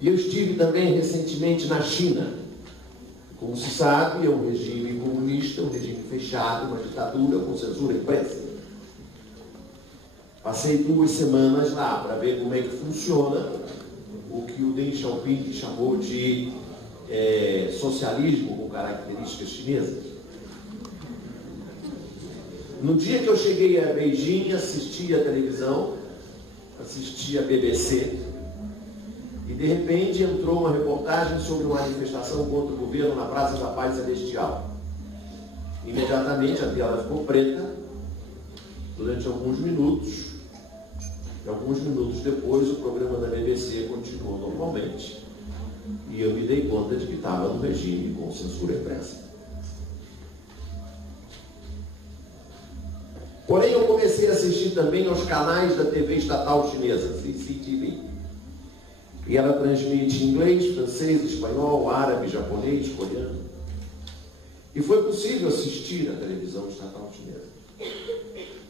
E eu estive também recentemente na China. Como se sabe, é um regime comunista, um regime fechado, uma ditadura com censura impressa. Passei 2 semanas lá para ver como é que funciona o que o Deng Xiaoping chamou de socialismo com características chinesas. No dia que eu cheguei a Beijing, assisti a televisão, assisti a BBC, e de repente entrou uma reportagem sobre uma manifestação contra o governo na Praça da Paz Celestial. Imediatamente a tela ficou preta durante alguns minutos, e alguns minutos depois o programa da BBC continuou normalmente, e eu me dei conta de que estava no regime com censura impressa. Porém, eu comecei a assistir também aos canais da TV estatal chinesa, CCTV. E ela transmite inglês, francês, espanhol, árabe, japonês, coreano. E foi possível assistir à televisão estatal chinesa.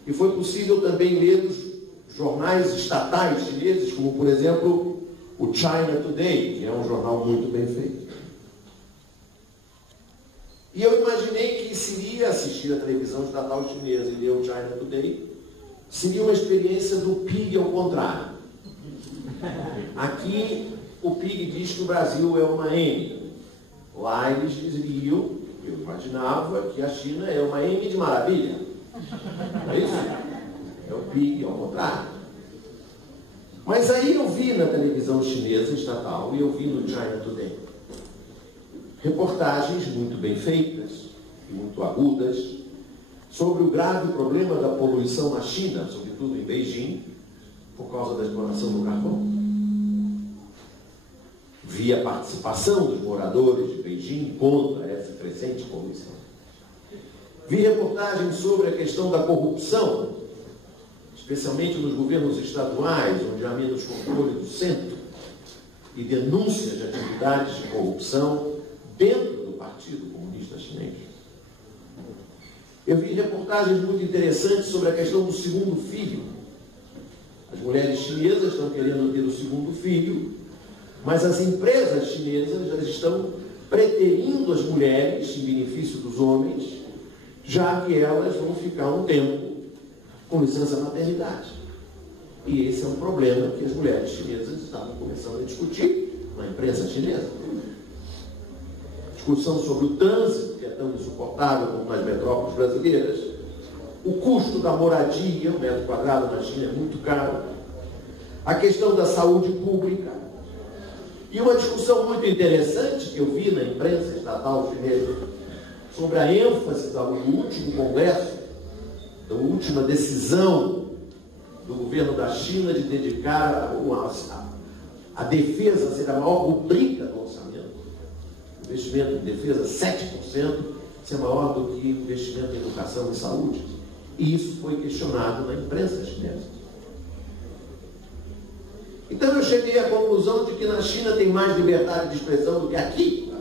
E foi possível também ler os jornais estatais chineses, como, por exemplo, o China Today, que é um jornal muito bem feito. E eu imaginei que seria assistir a televisão estatal chinesa e ler o China Today, seria uma experiência do PIG ao contrário. Aqui, o PIG diz que o Brasil é uma M. Lá eles diriam, eu imaginava, que a China é uma M de maravilha. É isso? É o PIG ao contrário. Mas aí eu vi na televisão chinesa estatal, e eu vi no China Today, reportagens muito bem feitas e muito agudas sobre o grave problema da poluição na China, sobretudo em Beijing, por causa da exploração do carvão. Vi a participação dos moradores de Beijing contra essa crescente poluição. Vi reportagens sobre a questão da corrupção, especialmente nos governos estaduais, onde há menos controle do centro, e denúncias de atividades de corrupção dentro do Partido Comunista Chinês. Eu vi reportagens muito interessantes sobre a questão do segundo filho. As mulheres chinesas estão querendo ter o segundo filho, mas as empresas chinesas já estão preterindo as mulheres em benefício dos homens, já que elas vão ficar um tempo com licença maternidade. E esse é um problema que as mulheres chinesas estavam começando a discutir na imprensa chinesa. Discussão sobre o trânsito, que é tão insuportável como nas metrópoles brasileiras. O custo da moradia, o metro quadrado na China é muito caro. A questão da saúde pública. E uma discussão muito interessante que eu vi na imprensa estatal chinesa sobre a ênfase do último congresso, da última decisão do governo da China de dedicar a defesa a ser a maior rubrica do orçamento. O investimento em defesa, 7%, ser maior do que o investimento em educação e saúde. E isso foi questionado na imprensa chinesa. Então eu cheguei à conclusão de que na China tem mais liberdade de expressão do que aqui.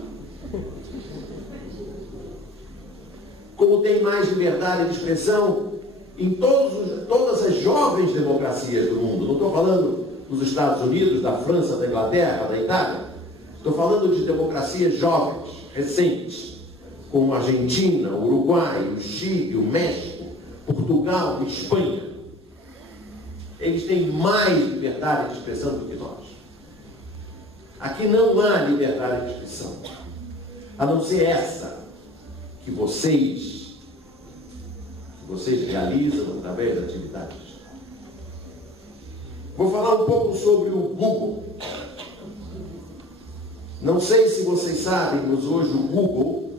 Como tem mais liberdade de expressão em todas as jovens democracias do mundo. Não estou falando dos Estados Unidos, da França, da Inglaterra, da Itália. Estou falando de democracias jovens, recentes, como a Argentina, o Uruguai, o Chile, o México, Portugal, Espanha. Eles têm mais liberdade de expressão do que nós. Aqui não há liberdade de expressão, a não ser essa que vocês realizam através da atividade digital. Vou falar um pouco sobre o Google. Não sei se vocês sabem, mas hoje o Google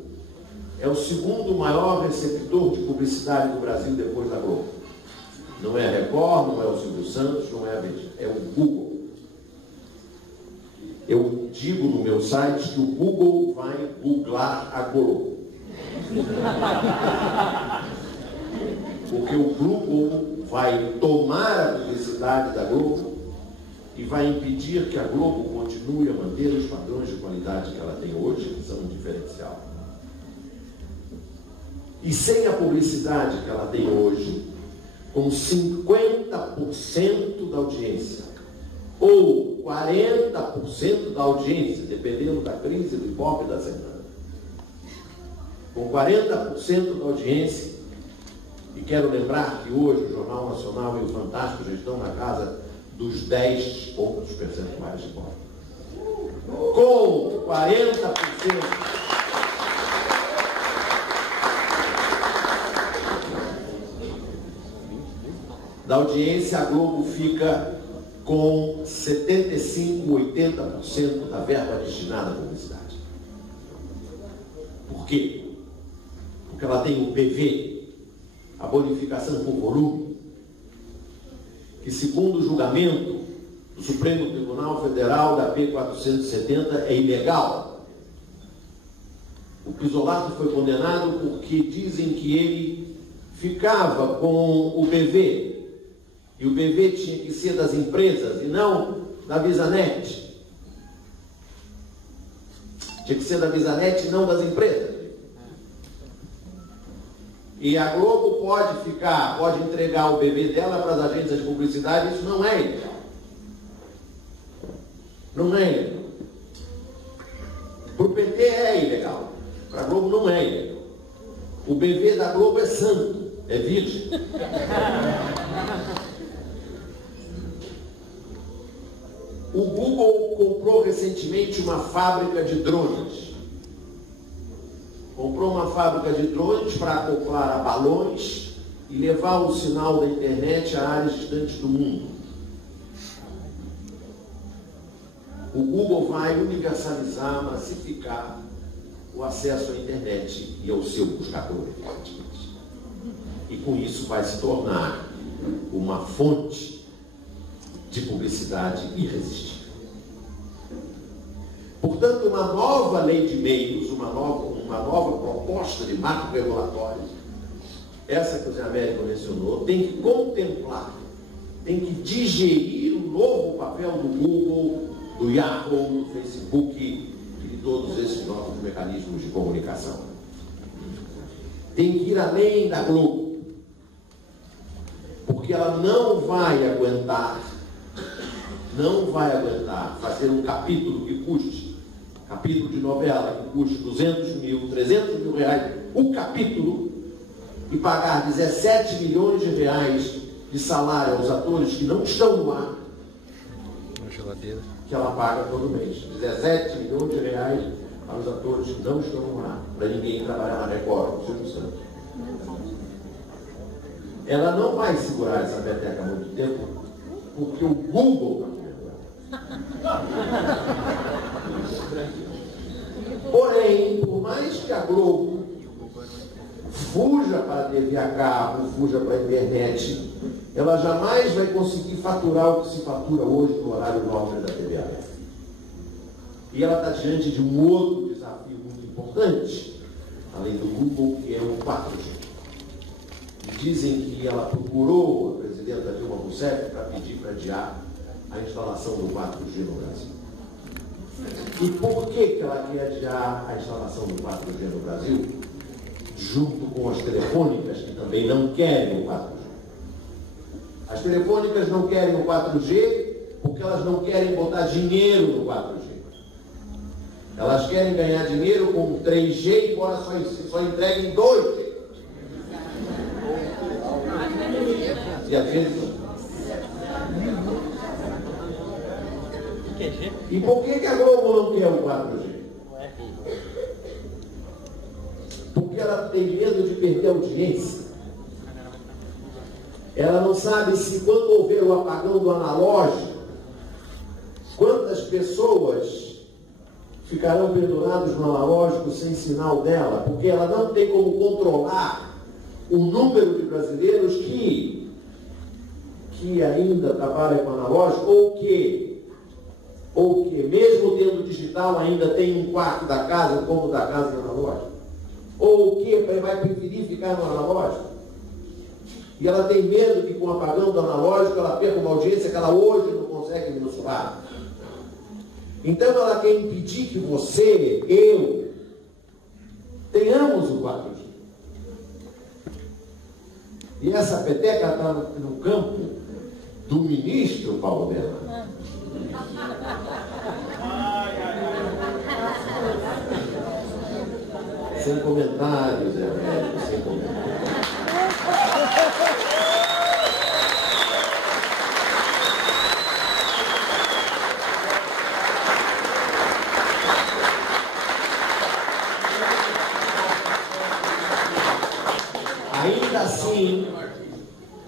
é o segundo maior receptor de publicidade do Brasil depois da Globo. Não é a Record, não é o Silvio Santos, não é a Veja, é o Google. Eu digo no meu site que o Google vai googlar a Globo. Porque o Google vai tomar a publicidade da Globo e vai impedir que a Globo continue a manter os padrões de qualidade que ela tem hoje, que são um diferencial. E sem a publicidade que ela tem hoje, com 50% da audiência, ou 40% da audiência, dependendo da crise do Ibope da semana. Com 40% da audiência, e quero lembrar que hoje o Jornal Nacional e o Fantástico já estão na casa dos 10 poucos percentuais de Ibope. Com 40% da audiência, a Globo fica com 75%, 80% da verba destinada à publicidade. Por quê? Porque ela tem o PV, a bonificação por volume, que segundo o julgamento do Supremo Tribunal Federal da P 470 é ilegal. O Pisolato foi condenado porque dizem que ele ficava com o PV, e o PV tinha que ser das empresas e não da Visanet. Tinha que ser da Visanet e não das empresas. E a Globo pode entregar o PV dela para as agências de publicidade, isso não é ilegal. Não é ilegal. Para o PT é ilegal. Para a Globo não é ilegal. O PV da Globo é santo, é virgem. O Google comprou recentemente uma fábrica de drones. Comprou uma fábrica de drones para acoplar a balões e levar o sinal da internet a áreas distantes do mundo. O Google vai universalizar, massificar o acesso à internet e ao seu buscador, evidentemente. E com isso vai se tornar uma fonte de publicidade irresistível. Portanto, uma nova lei de meios, uma nova proposta de marco regulatório, essa que o Zé Américo mencionou, tem que contemplar, tem que digerir o novo papel do Google, do Yahoo, do Facebook e de todos esses novos mecanismos de comunicação. Tem que ir além da Globo, porque ela não vai aguentar fazer um capítulo que custe, capítulo de novela que custe 200 mil, 300 mil reais o capítulo e pagar 17 milhões de reais de salário aos atores que não estão no ar, que ela paga todo mês. 17 milhões de reais aos atores que não estão no ar, para ninguém trabalhar na Record, no Silvio Santos. Ela não vai segurar essa peteca há muito tempo, porque o Google está. Porém, por mais que a Globo fuja para a TV a cabo, fuja para a internet, ela jamais vai conseguir faturar o que se fatura hoje no horário nobre da TV aberta. E ela está diante de um outro desafio muito importante, além do Google, que é o 4G. Dizem que ela procurou a presidenta Dilma Rousseff para pedir para adiar a instalação do 4G no Brasil. E por que ela quer adiar a instalação do 4G no Brasil? Junto com as telefônicas, que também não querem o 4G. As telefônicas não querem o 4G porque elas não querem botar dinheiro no 4G. Elas querem ganhar dinheiro com o 3G, embora só entreguem 2G. E às vezes... E por que a Globo não quer o 4G? Porque ela tem medo de perder a audiência. Ela não sabe se quando houver o apagão do analógico, quantas pessoas ficarão penduradas no analógico sem sinal dela, porque ela não tem como controlar o número de brasileiros que ainda trabalham com analógico, ou que mesmo tendo digital ainda tem um quarto da casa, como da casa em analógico, ou que vai preferir ficar no analógico. E ela tem medo que com o apagão do analógico ela perca uma audiência que ela hoje não consegue mensurar. Então ela quer impedir que você, eu, tenhamos o 4G. E essa peteca está no campo do ministro Paulo Bernardo. Sem comentários, Zé Américo, sem comentários.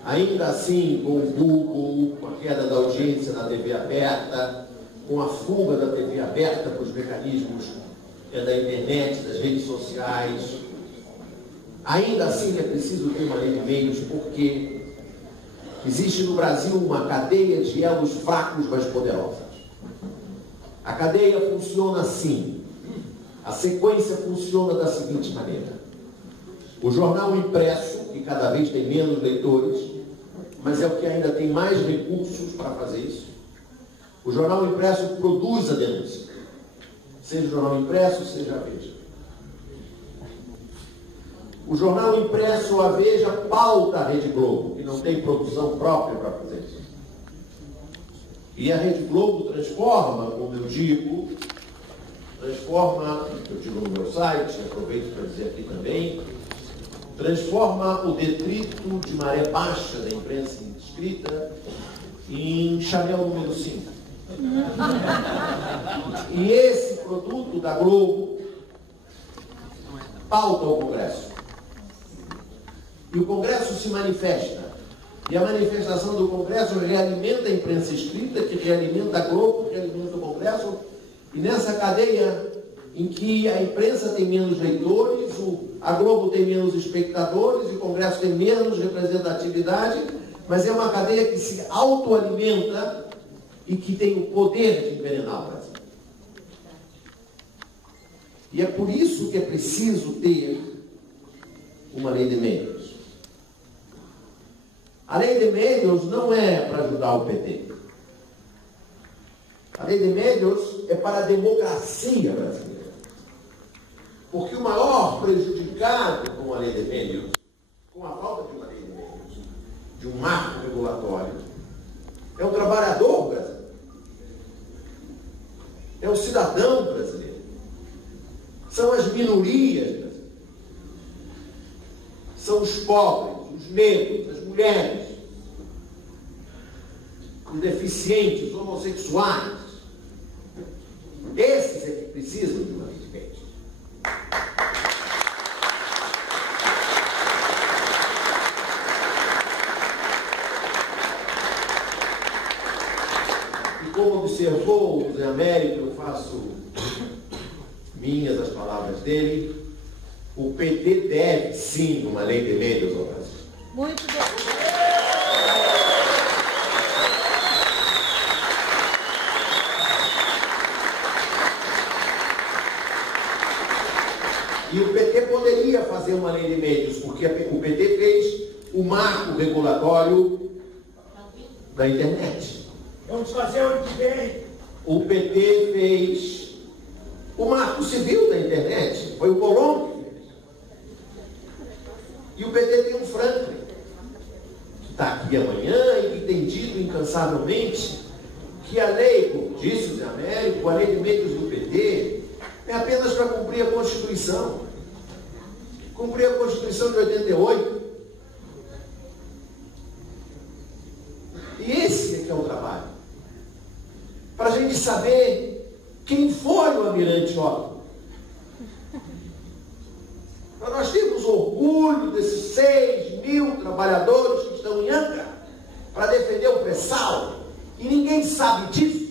Ainda assim, com o Google, com a queda da audiência na TV aberta, com a fuga da TV aberta para os mecanismos da internet, das redes sociais, ainda assim é preciso ter uma lei de meios, porque existe no Brasil uma cadeia de elos fracos, mas poderosa. A cadeia funciona assim. A sequência funciona da seguinte maneira. O jornal impresso, que cada vez tem menos leitores, mas é o que ainda tem mais recursos para fazer isso. O jornal impresso produz a denúncia. Seja o jornal impresso, seja a Veja. O jornal impresso, a Veja, pauta a Rede Globo, que não tem produção própria para fazer isso. E a Rede Globo transforma, como eu digo no meu site, aproveito para dizer aqui também, transforma o detrito de maré baixa da imprensa escrita em Chanel número 5. E esse produto da Globo pauta o Congresso. E o Congresso se manifesta. E a manifestação do Congresso realimenta a imprensa escrita, que realimenta a Globo, que realimenta o Congresso. E nessa cadeia em que a imprensa tem menos leitores, a Globo tem menos espectadores, e o Congresso tem menos representatividade, mas é uma cadeia que se autoalimenta e que tem o poder de envenenar o Brasil. E é por isso que é preciso ter uma lei de meios. A lei de meios não é para ajudar o PT. A lei de meios é para a democracia brasileira. Porque o maior prejudicado com a lei de meios, com a falta de uma lei de meios, de um marco regulatório, é o trabalhador brasileiro. É o cidadão brasileiro. São as minorias brasileiras. São os pobres, os negros, as mulheres, os deficientes, os homossexuais. Esses é que precisam de uma lei de meios. E como observou o Zé Américo, eu faço minhas as palavras dele, o PT deve sim uma lei de meios ao Brasil. Muito bem. E o PT poderia fazer uma lei de meios, porque o PT fez o marco regulatório da internet. Vamos fazer ano que vem. O PT fez o marco civil da internet. Foi o Colombo que fez. E o PT tem um Franklin, que está aqui amanhã e que tem dito incansavelmente que a lei, como disse o Zé Américo, a lei de meios do PT, é apenas para cumprir a Constituição. Cumprir a Constituição de 88. E esse é que é o trabalho. Para a gente saber quem foi o Almirante Otto. Para nós termos orgulho desses 6.000 trabalhadores que estão em Angra para defender o pré-sal. E ninguém sabe disso.